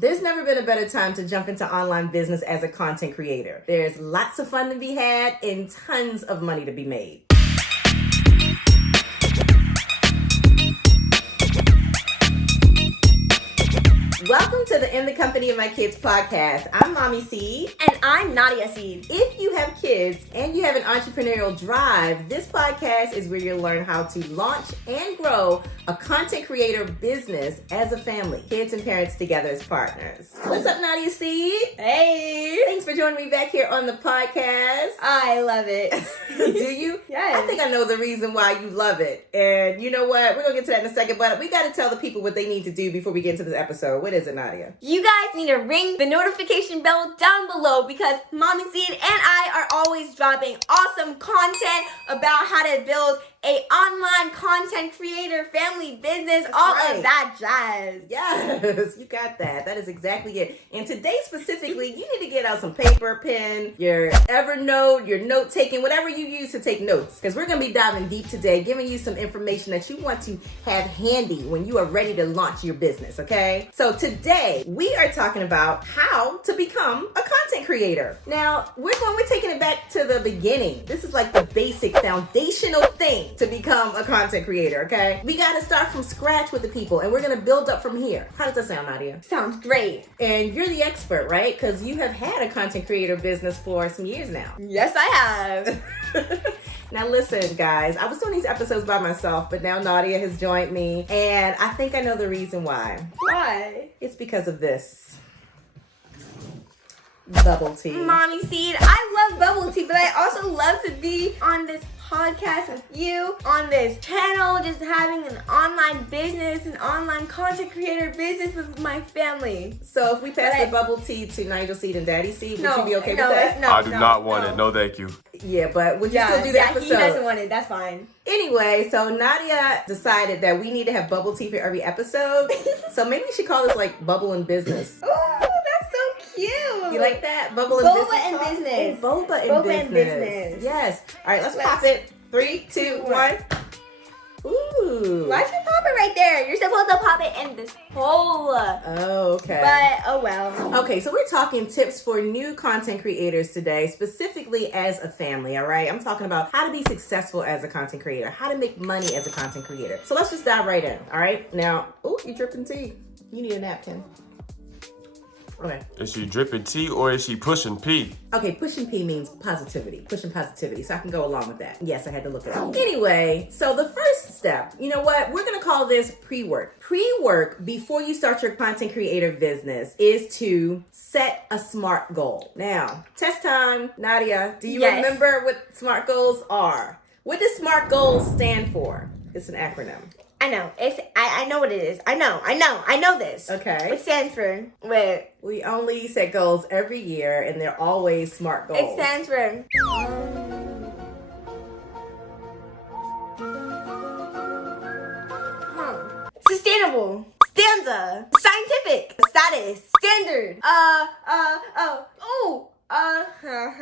There's never been a better time to jump into online business as a content creator. There's lots of fun to be had and tons of money to be made. Welcome to the In the Company of My Kids podcast. I'm Mommy Seed. And I'm Nadia Seed. If you have kids and you have an entrepreneurial drive, this podcast is where you'll learn how to launch and grow a content creator business as a family. Kids and parents together as partners. What's up, Nadia Seed? Hey! Thanks for joining me back here on the podcast. I love it. Do you? Yes. I think I know the reason why you love it. And you know what? We're going to get to that in a second, but we got to tell the people what they need to do before we get into this episode. What is it, Nadia? You guys need to ring the notification bell down below because Mommy Seed and I are always dropping awesome content about how to build a online content creator family business, all of that jazz. Yes, you got that. That is exactly it. And today specifically, you need to get out some paper, pen, your Evernote, your note taking, whatever you use to take notes. Because we're going to be diving deep today, giving you some information that you want to have handy when you are ready to launch your business, okay? So today, we are talking about how to become a content creator. Now, we're taking it back to the beginning. This is like the basic foundational thing to become a content creator, okay? We got to start from scratch with the people, and we're going to build up from here. How does that sound, Nadia? Sounds great. And you're the expert, right? Because you have had a content creator business for some years now. Yes, I have. Now listen, guys, I was doing these episodes by myself, but now Nadia has joined me, and I think I know the reason why. Why? It's because of this. Bubble tea. Mommy Seed, I love bubble tea, but I also love to be on this podcast with you, on this channel, just having an online business, an online content creator business with my family. So if we pass the bubble tea to Nigel Seed and Daddy Seed, would you be okay with that? I do not want it. No, thank you. Yeah, but would you still do the episode? He doesn't want it. That's fine. Anyway, so Nadia decided that we need to have bubble tea for every episode. So maybe we should call this like Bubble in Business. Oh, that's so cute. You like that? Boba in business. Boba in business. Yes. All right, let's pop it. 3, 2, 1. Ooh. Why'd you pop it right there? You're supposed to pop it in this hole. Oh, okay. But, oh well. Okay, so we're talking tips for new content creators today, specifically as a family, all right? I'm talking about how to be successful as a content creator, how to make money as a content creator. So let's just dive right in, all right? Now, you're dripping tea. You need a napkin. Okay. Is she dripping tea or is she pushing pee? Okay, pushing P means positivity. Pushing positivity. So I can go along with that. Yes, I had to look it up. Anyway, so the first step, you know what? We're going to call this pre-work. Pre-work before you start your content creator business is to set a SMART goal. Now, test time. Nadia, do you remember what SMART goals are? What does SMART goals stand for? It's an acronym. I know. I know what it is. I know this. Okay. It stands for, wait. We only set goals every year, and they're always SMART goals. It stands for, sustainable, stanza, scientific, status, standard, I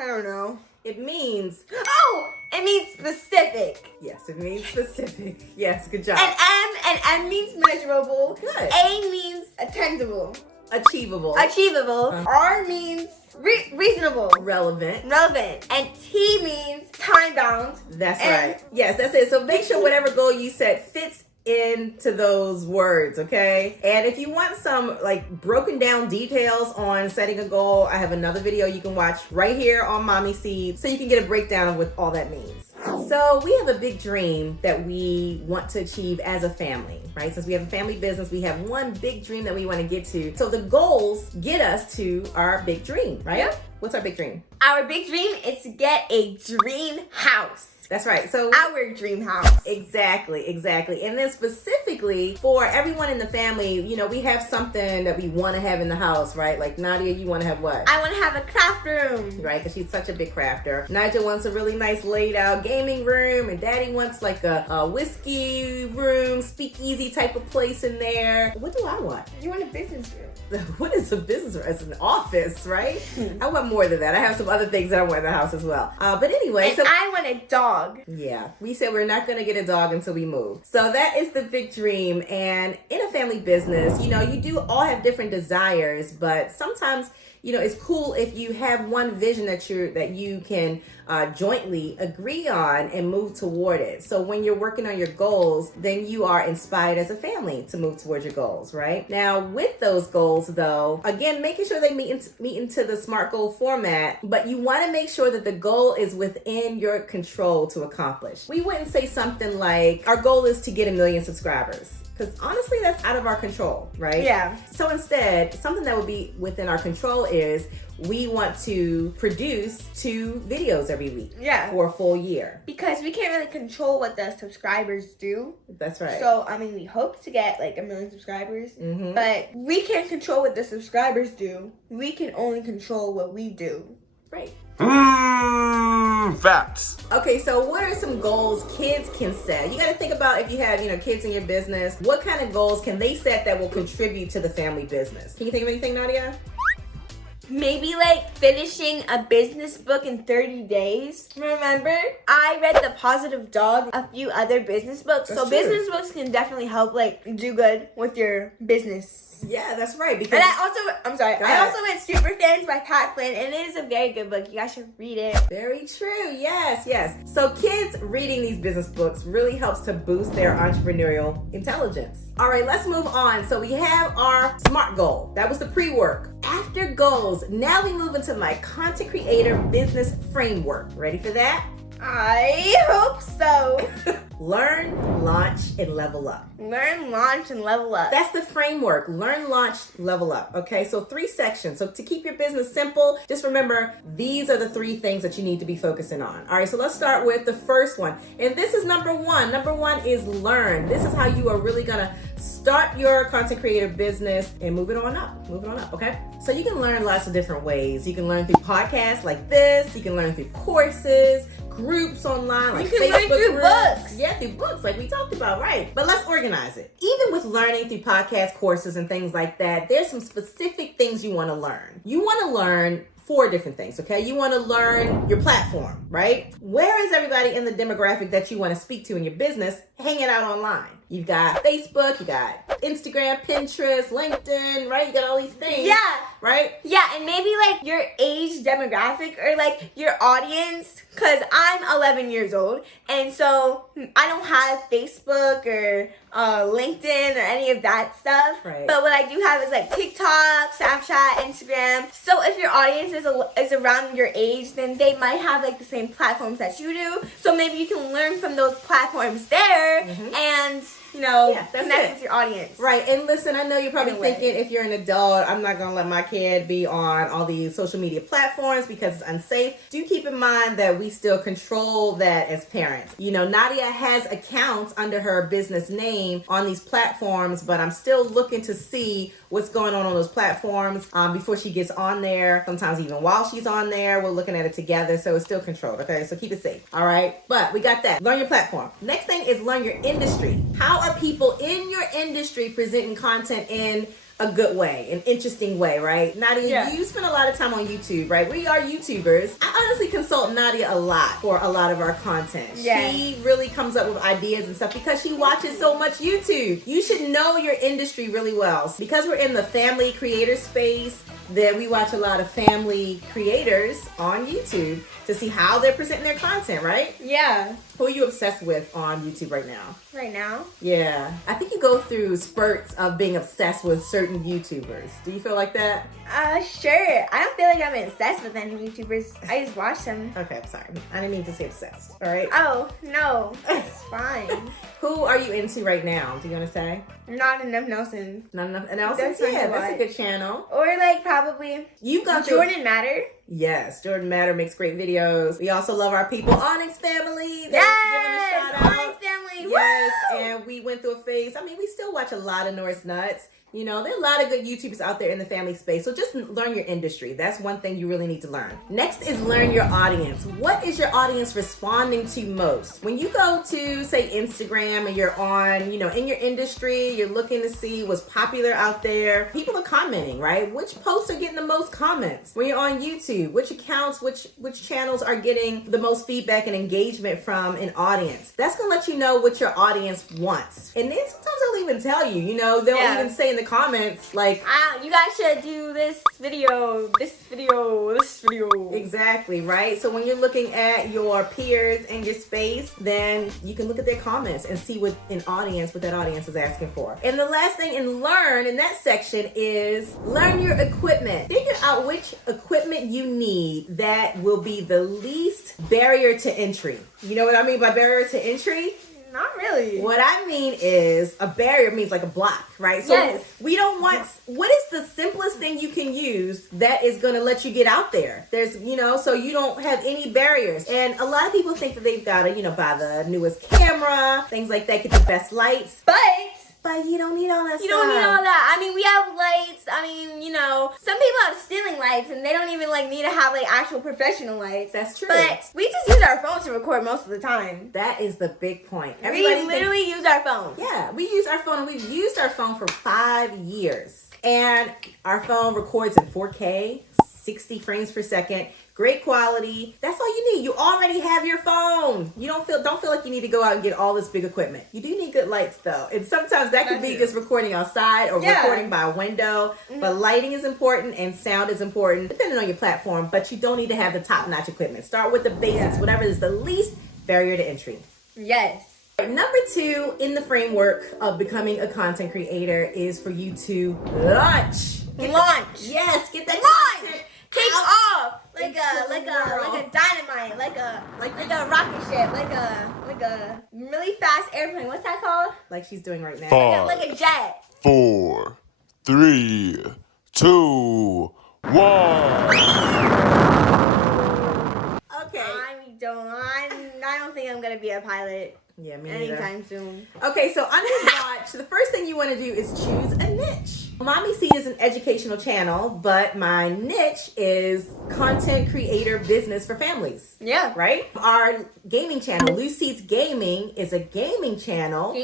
don't know. It means... It means specific. Yes, it means specific. Yes, good job. And M means measurable. Good. A means attainable. Achievable. R means reasonable. Relevant. And T means time bound. That's right. Yes, that's it. So make sure whatever goal you set fits into those words, okay? And if you want some like broken down details on setting a goal, I have another video you can watch right here on Mommy Seed so you can get a breakdown of what all that means. So we have a big dream that we want to achieve as a family, right? Since we have a family business, we have one big dream that we want to get to. So the goals get us to our big dream, right? Yeah. What's our big dream? Our big dream is to get a dream house. That's right. So our dream house. Exactly. And then specifically for everyone in the family, you know, we have something that we want to have in the house, right? Like Nadia, you want to have what? I want to have a craft room. Right, because she's such a big crafter. Nigel wants a really nice laid out gaming room, and Daddy wants like a whiskey room, speakeasy type of place in there. What do I want? You want a business room. What is a business room? It's an office, right? I want more than that. I have some other things that I want in the house as well. But anyway. And I want a dog. dog. Yeah, we said we're not going to get a dog until we move. So that is the big dream. And in a family business, you know, you do all have different desires, but sometimes, you know, it's cool if you have one vision that you can jointly agree on and move toward it. So when you're working on your goals, then you are inspired as a family to move towards your goals, right? Now, with those goals, though, again, making sure they meet into the SMART goal format, but you want to make sure that the goal is within your control to accomplish. We wouldn't say something like, our goal is to get 1 million subscribers. Because honestly, that's out of our control, right? Yeah. So instead, something that would be within our control is we want to produce 2 videos every week for a full year. Because we can't really control what the subscribers do. That's right. So, I mean, we hope to get like 1 million subscribers, but we can't control what the subscribers do. We can only control what we do. Right. Facts. Okay, so what are some goals kids can set? You got to think about if you have, you know, kids in your business, what kind of goals can they set that will contribute to the family business? Can you think of anything, Nadia? Maybe like finishing a business book in 30 days. Remember? I read The Positive Dog, a few other business books. That's so true. business books can definitely help like do good with your business. Yeah, that's right. Because And I also read Super Fans by Pat Flynn, and it is a very good book. You guys should read it. very true. Yes, yes. So kids reading these business books really helps to boost their entrepreneurial intelligence. All right, let's move on. So we have our SMART goal. That was the pre-work. After goals, now we move into my content creator business framework. Ready for that? I hope so. Learn, launch, and level up. Learn, launch, and level up. That's the framework. Learn, launch, level up. Okay, so 3 sections. So to keep your business simple, just remember these are the 3 things that you need to be focusing on. All right, so let's start with the first one. And this is number 1. Number 1 is learn. This is how you are really gonna start your content creator business and move it on up. Move it on up, okay? So you can learn lots of different ways. You can learn through podcasts like this. You can learn through courses, groups online, like You can learn Facebook through groups. books. Yeah, through books, like we talked about, right? But let's organize it. Even with learning through podcast courses and things like that, there's some specific things you want to learn. You want to learn 4 different things, okay? You want to learn your platform, right? Where is everybody in the demographic that you want to speak to in your business hanging out online? You've got Facebook, you got Instagram, Pinterest, LinkedIn, right? You got all these things. Yeah. Right? Yeah, and maybe like your age demographic or like your audience, because I'm 11 years old, and so I don't have Facebook or LinkedIn or any of that stuff. Right. But what I do have is like TikTok, Snapchat, Instagram. So if your audience is around your age, then they might have like the same platforms that you do. So maybe you can learn from those platforms there and, you know, Yeah, that's connect it. with your audience. Right, and listen, I know you're probably Anyway. thinking if you're an adult, I'm not going to let my kid be on all these social media platforms because it's unsafe. Do keep in mind that we still control that as parents. You know, Nadia has accounts under her business name on these platforms, but I'm still looking to see what's going on those platforms before she gets on there. Sometimes even while she's on there, we're looking at it together, so it's still controlled, okay? So keep it safe, all right? But we got that. Learn your platform. Next thing is learn your industry. How are people in your industry presenting content in a good way, an interesting way, right? Nadia, Yeah. you spend a lot of time on YouTube, right? We are YouTubers. I honestly consult Nadia a lot for a lot of our content. Yes. She really comes up with ideas and stuff because she watches so much YouTube. You should know your industry really well. Because we're in the family creator space, then we watch a lot of family creators on YouTube to see how they're presenting their content, right? Yeah. Who are you obsessed with on YouTube right now? Right now. Yeah, I think you go through spurts of being obsessed with certain YouTubers. Do you feel like that? Sure. I don't feel like I'm obsessed with any YouTubers. I just watch them. Okay, I'm sorry. I didn't mean to say obsessed. All right. Oh, no. It's fine. Who are you into right now? Do you want to say? Not enough Nelsons. Not enough analysis? That sounds Yeah, a that's a lot. good channel. Or like probably You've gone through. Jordan Matter. Yes, Jordan Matter makes great videos. We also love our people, Onyx Family. Yes! Give them a shout out. Onyx Family. Yes, Woo! and we went through a phase. I mean, we still watch a lot of Norse Nuts. You know, there are a lot of good YouTubers out there in the family space. So just learn your industry. That's one thing you really need to learn. Next is learn your audience. What is your audience responding to most? When you go to, say, Instagram and you're on, you know, in your industry, you're looking to see what's popular out there. People are commenting, right? Which posts are getting the most comments? When you're on YouTube, which accounts, which channels are getting the most feedback and engagement from an audience? That's going to let you know what your audience wants. And then sometimes they'll even tell you, you know, they'll even say in the comments, like, you guys should do this video. Exactly, right? So when you're looking at your peers in your space, then you can look at their comments and see what that audience is asking for. And the last thing in learn in that section is learn your equipment. Figure out which equipment you need that will be the least barrier to entry. You know what I mean by barrier to entry? Not really. What I mean is a barrier means like a block, right? So yes. We don't want, what is the simplest thing you can use that is going to let you get out there? There's, you know, so you don't have any barriers. And a lot of people think that they've got to, you know, buy the newest camera, things like that, get the best lights. But you don't need all that stuff. You don't need all that. I mean, we have lights. I mean, you know, some people have ceiling lights and they don't even like need to have like actual professional lights. That's true. But we just use our phone to record most of the time. That is the big point. We literally use our phone. Yeah, we use our phone and we've used our phone for 5 years. And our phone records in 4K, 60 frames per second. Great quality. That's all you need. You already have your phone. You don't feel like you need to go out and get all this big equipment. You do need good lights though. And sometimes that could be just recording outside or recording by a window. Mm-hmm. But lighting is important and sound is important depending on your platform. But you don't need to have the top-notch equipment. Start with the basics, whatever is the least barrier to entry. Yes. Number 2 in the framework of becoming a content creator is for you to launch. Yes, get that launch. Take off like a dynamite, like a rocket ship, like a really fast airplane. What's that called? Like she's doing right now. 5, like a jet. 4, 3, 2, 1. Okay. I don't think I'm gonna be a pilot. Yeah, me neither. Anytime soon. Okay, so under launch, the first thing you want to do is choose a niche. Mommy C is an educational channel, but my niche is content creator business for families. Yeah. Right? Our gaming channel, Lucy's Gaming, is a gaming channel.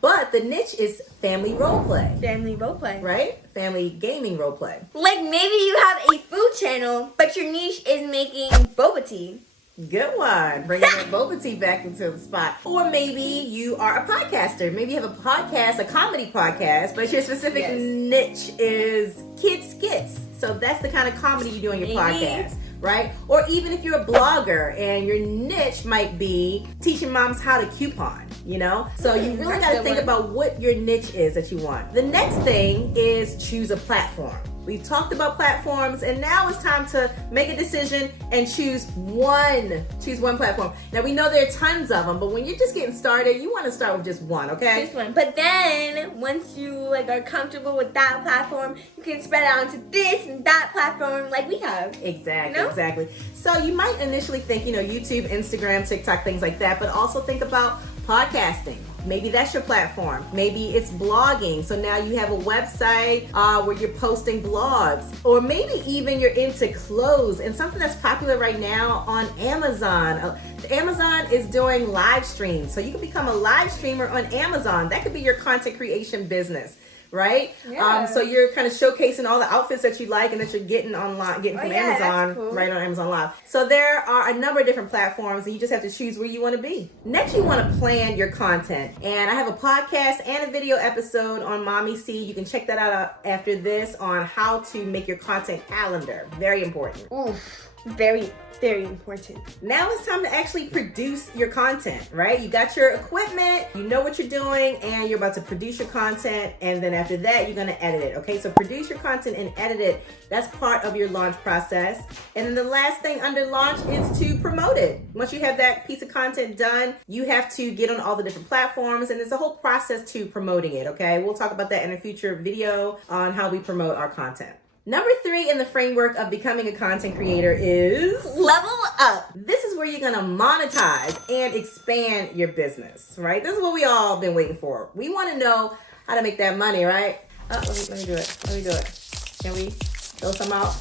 But the niche is family roleplay. Family roleplay. Right? Family gaming roleplay. Like maybe you have a food channel, but your niche is making boba tea. Good one. Bringing that boba tea back into the spot. Or maybe you are a podcaster. Maybe you have a podcast, a comedy podcast, but your specific niche is kid skits. So that's the kind of comedy you do on your podcast, right? Or even if you're a blogger and your niche might be teaching moms how to coupon, you know? So you really got to think about what your niche is that you want. The next thing is choose a platform. We've talked about platforms, and now it's time to make a decision and choose one. Choose one platform. Now, we know there are tons of them, but when you're just getting started, you want to start with just one, okay? Just one. But then, once you are comfortable with that platform, you can spread out onto this and that platform like we have. Exactly, you know? Exactly. So you might initially think, YouTube, Instagram, TikTok, things like that, but also think about podcasting. Maybe that's your platform. Maybe it's blogging. So now you have a website where you're posting blogs. Or maybe even you're into clothes and something that's popular right now on Amazon. Amazon is doing live streams. So you can become a live streamer on Amazon. That could be your content creation business. Right? Yeah. So you're kind of showcasing all the outfits that you like and that you're getting online, from Amazon, cool. Right on Amazon Live. So there are a number of different platforms and you just have to choose where you want to be. Next, you want to plan your content. And I have a podcast and a video episode on Mommy C. You can check that out after this on how to make your content calendar. Very important. Oof. Very, very important. Now it's time to actually produce your content, right? You got your equipment, you know what you're doing, and you're about to produce your content. And then after that, you're going to edit it. Okay, so produce your content and edit it. That's part of your launch process. And then the last thing under launch is to promote it. Once you have that piece of content done, you have to get on all the different platforms. And there's a whole process to promoting it. Okay, we'll talk about that in a future video on how we promote our content. Number 3 in the framework of becoming a content creator is level up. This is where you're going to monetize and expand your business, right? This is what we all been waiting for. We want to know how to make that money, right? Let me do it. Can we throw some out?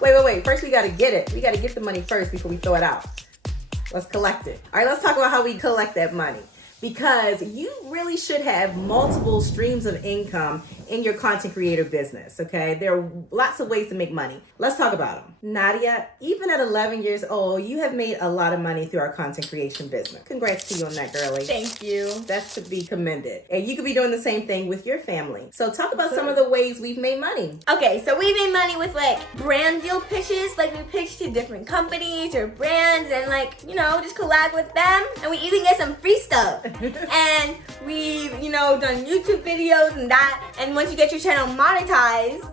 Wait. First, we got to get it. We got to get the money first before we throw it out. Let's collect it. All right, let's talk about how we collect that money. Because you really should have multiple streams of income in your content creator business, okay? There are lots of ways to make money. Let's talk about them. Nadia, even at 11 years old, you have made a lot of money through our content creation business. Congrats to you on that, girlie. Thank you. That's to be commended. And you could be doing the same thing with your family. So talk about some of the ways we've made money. Okay, so we made money with like brand deal pitches. Like we pitched to different companies or brands and like, you know, just collab with them. And we even get some free stuff. And we've, you know, done YouTube videos and that. And once you get your channel monetized,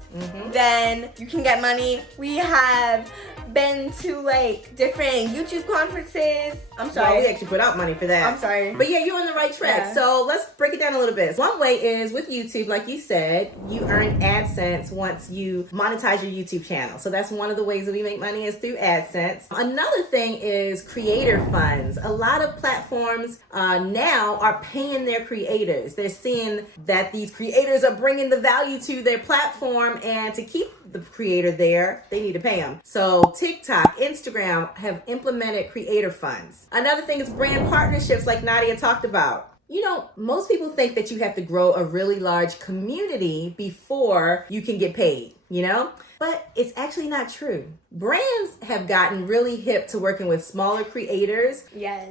then you can get money. We have been to like different YouTube conferences. I'm sorry. Well, we actually put out money for that. I'm sorry. But yeah, you're on the right track. Yeah. So let's break it down a little bit. One way is with YouTube, like you said, you earn AdSense once you monetize your YouTube channel. So that's one of the ways that we make money is through AdSense. Another thing is creator funds. A lot of platforms now are paying their creators. They're seeing that these creators are bringing the value to their platform, and to keep the creator there, they need to pay them. So TikTok, Instagram have implemented creator funds. Another thing is brand partnerships like Nadia talked about. You know, most people think that you have to grow a really large community before you can get paid, you know? But it's actually not true. Brands have gotten really hip to working with smaller creators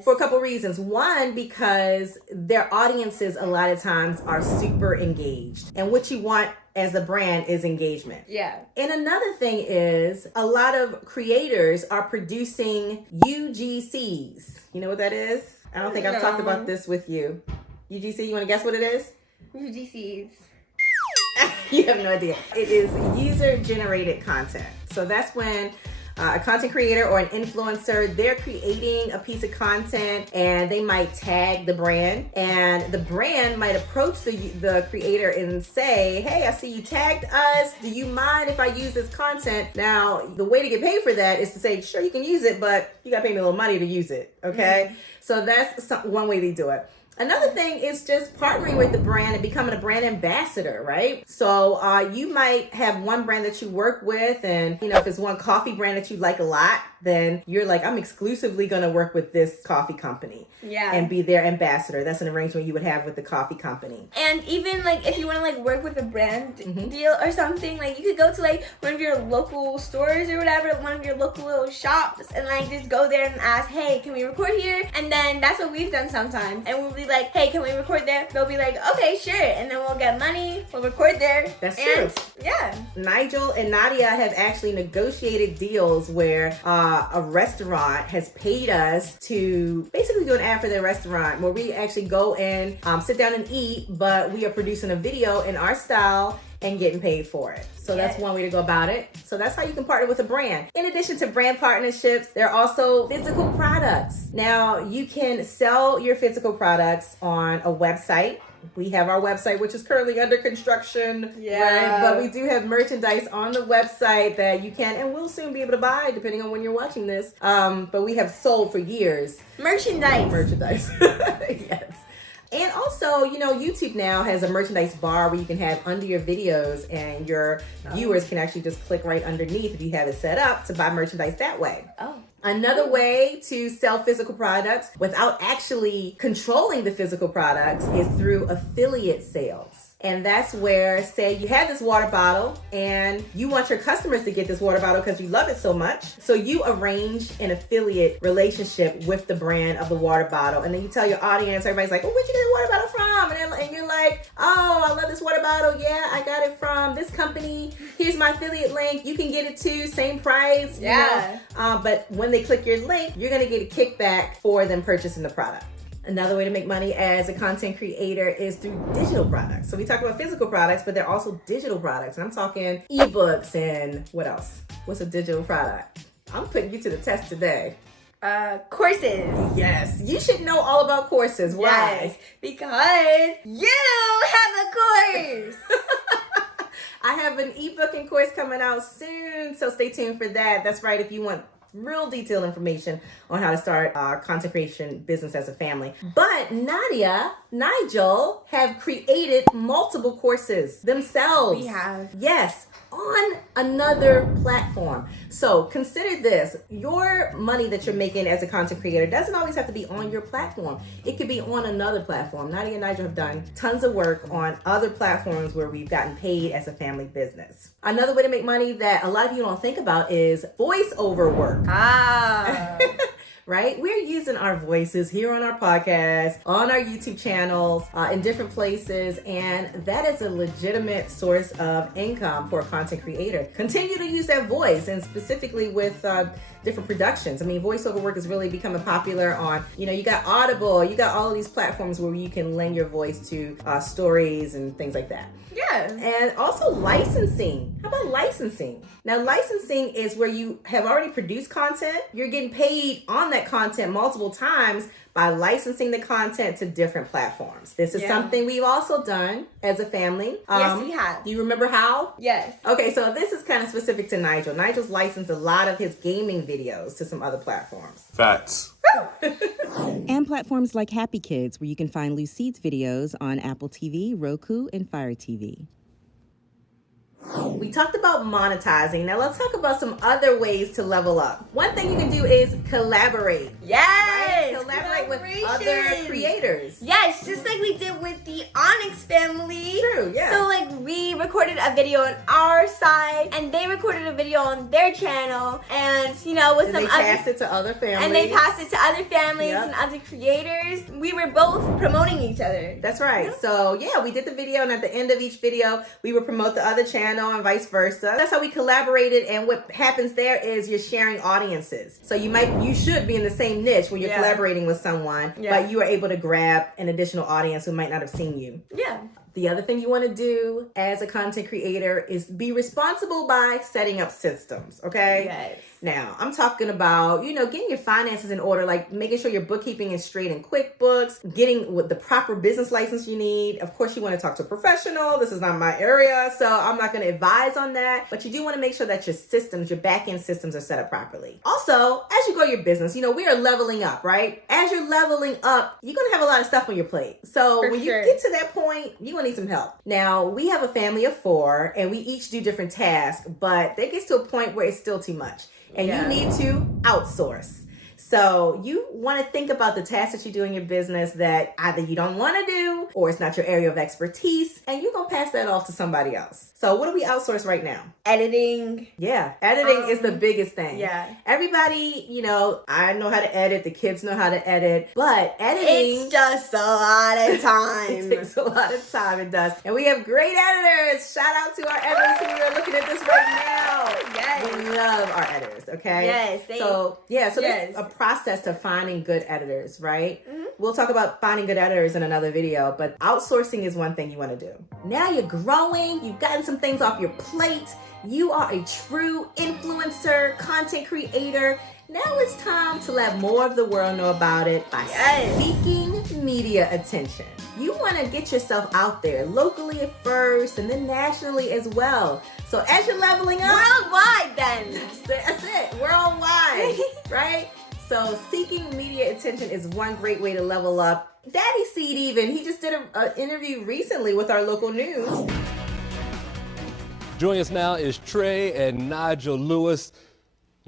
for a couple reasons. One, because their audiences a lot of times are super engaged. And what you want as a brand is engagement. Yeah. And another thing is a lot of creators are producing UGCs. You know what that is? I don't think I've talked about this with you. UGC, you want to guess what it is? UGCs. You have no idea. It is user-generated content. So that's when a content creator or an influencer, they're creating a piece of content and they might tag the brand, and the brand might approach the creator and say, hey, I see you tagged us. Do you mind if I use this content? Now, the way to get paid for that is to say, sure, you can use it, but you got to pay me a little money to use it, okay? So that's one way they do it. Another thing is just partnering with the brand and becoming a brand ambassador, right? So you might have one brand that you work with, and you know, if it's one coffee brand that you like a lot, then you're like, I'm exclusively going to work with this coffee company and be their ambassador. That's an arrangement you would have with the coffee company. And even like if you want to like work with a brand deal or something, like you could go to like one of your local stores or whatever, one of your local little shops, and like just go there and ask, hey, can we record here? And then that's what we've done sometimes. And we'll be like, hey, can we record there? They'll be like, okay, sure. And then we'll get money, we'll record there. That's true. Yeah. Nigel and Nadia have actually negotiated deals where a restaurant has paid us to basically do an ad for their restaurant, where we actually go and sit down and eat, but we are producing a video in our style and getting paid for it. So that's one way to go about it. So that's how you can partner with a brand. In addition to brand partnerships, there are also physical products. Now, you can sell your physical products on a website. We have our website, which is currently under construction. Right? But we do have merchandise on the website that you can and will soon be able to buy, depending on when you're watching this. But we have sold for years. Merchandise. Yes. And also, you know, YouTube now has a merchandise bar where you can have under your videos, and your viewers can actually just click right underneath if you have it set up to buy merchandise that way. Another way to sell physical products without actually controlling the physical products is through affiliate sales. And that's where, say you have this water bottle and you want your customers to get this water bottle because you love it so much. So you arrange an affiliate relationship with the brand of the water bottle. And then you tell your audience, everybody's like, oh, where'd you get the water bottle from? And you're like, oh, I love this water bottle. Yeah, I got it from this company. Here's my affiliate link. You can get it too, same price. You know? But when they click your link, you're going to get a kickback for them purchasing the product. Another way to make money as a content creator is through digital products. So we talk about physical products, but they're also digital products. And I'm talking ebooks and what else? What's a digital product? I'm putting you to the test today. Courses. Yes, you should know all about courses. Why? Yes, because you have a course. I have an ebook and course coming out soon, so stay tuned for that. That's right, if you want real detailed information on how to start a content creation business as a family. But Nigel have created multiple courses themselves. We have. Yes, on another platform. So consider this, your money that you're making as a content creator doesn't always have to be on your platform. It could be on another platform. Nadia and Nigel have done tons of work on other platforms where we've gotten paid as a family business. Another way to make money that a lot of you don't think about is voiceover work. Right? We're using our voices here on our podcast, on our YouTube channels, in different places, and that is a legitimate source of income for a content creator. Continue to use that voice, and specifically with different productions. I mean, voiceover work is really becoming popular on, you got Audible, you got all of these platforms where you can lend your voice to stories and things like that. Yeah. And also licensing. How about licensing? Now, licensing is where you have already produced content. You're getting paid on that content multiple times by licensing the content to different platforms. This is something we've also done as a family. Yes, we have. Do you remember how? Yes. Okay, so this is kind of specific to Nigel. Nigel's licensed a lot of his gaming videos to some other platforms. Facts. And platforms like Happy Kids, where you can find Lucide's videos on Apple TV, Roku, and Fire TV. We talked about monetizing. Now let's talk about some other ways to level up. One thing you can do is collaborate. Yes! Right? Collaborate with other creators. Yes, just like we did with the Onyx family. True, yeah. So like we recorded a video on our side and they recorded a video on their channel, and with And some they passed it to other families. And they passed it to other families Yep. and other creators. We were both promoting each other. That's right. Yeah. So we did the video, and at the end of each video, we would promote the other channel and vice versa. That's how we collaborated, and what happens there is you're sharing audiences. So you should be in the same niche when you're collaborating with someone, but you are able to grab an additional audience who might not have seen you. Yeah. The other thing you want to do as a content creator is be responsible by setting up systems, okay? Yes. Now, I'm talking about, getting your finances in order, like making sure your bookkeeping is straight in QuickBooks, getting with the proper business license you need. Of course, you want to talk to a professional. This is not my area, so I'm not going to advise on that. But you do want to make sure that your systems, your back-end systems are set up properly. Also, as you grow your business, we are leveling up, right? As you're leveling up, you're going to have a lot of stuff on your plate. So when you get to that point, you're going to need some help. Now, we have a family of 4, and we each do different tasks, but there gets to a point where it's still too much. And you need to outsource. So you want to think about the tasks that you do in your business that either you don't want to do or it's not your area of expertise, and you're going to pass that off to somebody else. So what do we outsource right now? Editing. Yeah, editing is the biggest thing. Yeah. Everybody, I know how to edit, the kids know how to edit, but editing... It's just a lot of time. It takes a lot of time, it does. And we have great editors. Shout out to our editors who are looking at this right now. Yes. We love our editors, okay? Yes. So there's a process to finding good editors, right? Mm-hmm. We'll talk about finding good editors in another video, but outsourcing is one thing you want to do. Now you're growing, you've gotten some things off your plate, you are a true influencer, content creator. Now it's time to let more of the world know about it by seeking media attention. You want to get yourself out there locally at first and then nationally as well. So as you're leveling up... Worldwide then. That's it. Worldwide. Right? So seeking media attention is one great way to level up. Daddy Seed he just did an interview recently with our local news. Joining us now is Trey and Nigel Lewis,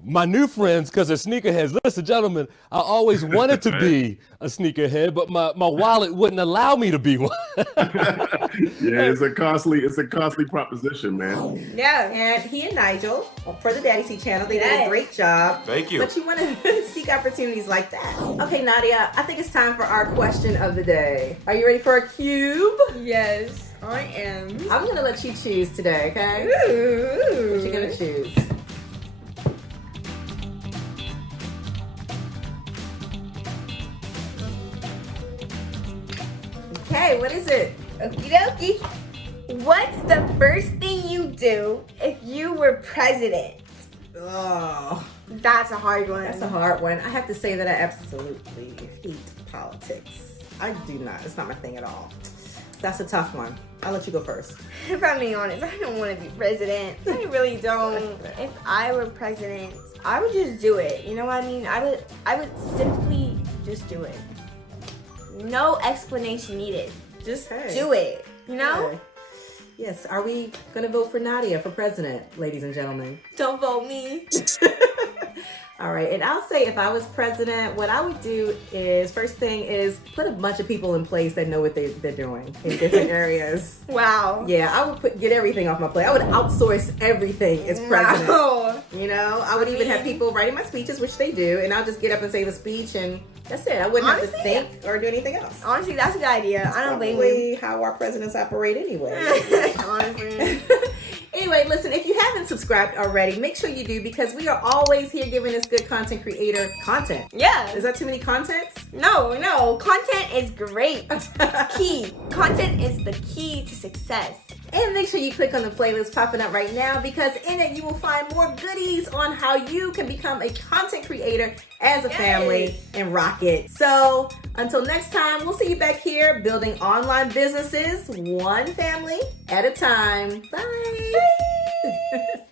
my new friends, because they're sneakerheads. Listen, gentlemen, I always wanted to be a sneakerhead, but my wallet wouldn't allow me to be one. Yeah, it's a costly proposition, man. Yeah. And he and Nigel, for the Daddy Seed channel, they did a great job. Thank you. But you want to seek opportunities like that. Okay, Nadia, I think it's time for our question of the day. Are you ready for a cube? Yes, I am. I'm going to let you choose today, okay? Ooh. What you going to choose? Okay, what is it? Okie dokie. What's the first thing you do if you were president? Oh, That's a hard one. that's a hard one. I have to say that I absolutely hate politics. I do not. It's not my thing at all. That's a tough one. I'll let you go first. If I'm being honest, I don't want to be president. I really don't. If I were president, I would just do it. You know what I mean? I would simply just do it. No explanation needed. Just do it. You know? Okay. Yes. Are we gonna vote for Nadia for president, ladies and gentlemen? Don't vote me. All right, and I'll say if I was president, what I would do is, first thing is put a bunch of people in place that know what they're doing in different areas. Wow. Yeah, I would get everything off my plate. I would outsource everything as president. Wow. You know, I would even have people writing my speeches, which they do, and I'll just get up and say the speech, and that's it. I wouldn't have to think or do anything else. Honestly, that's a good idea. I don't blame Probably you. how our presidents operate anyway. Honestly. Anyway, listen, if you haven't subscribed already, make sure you do, because we are always here giving this good content creator content. Yeah. Is that too many contents? No. Content is great. It's key. Content is the key to success. And make sure you click on the playlist popping up right now, because in it you will find more goodies on how you can become a content creator as a family and rock it. So until next time, we'll see you back here building online businesses one family at a time. Bye.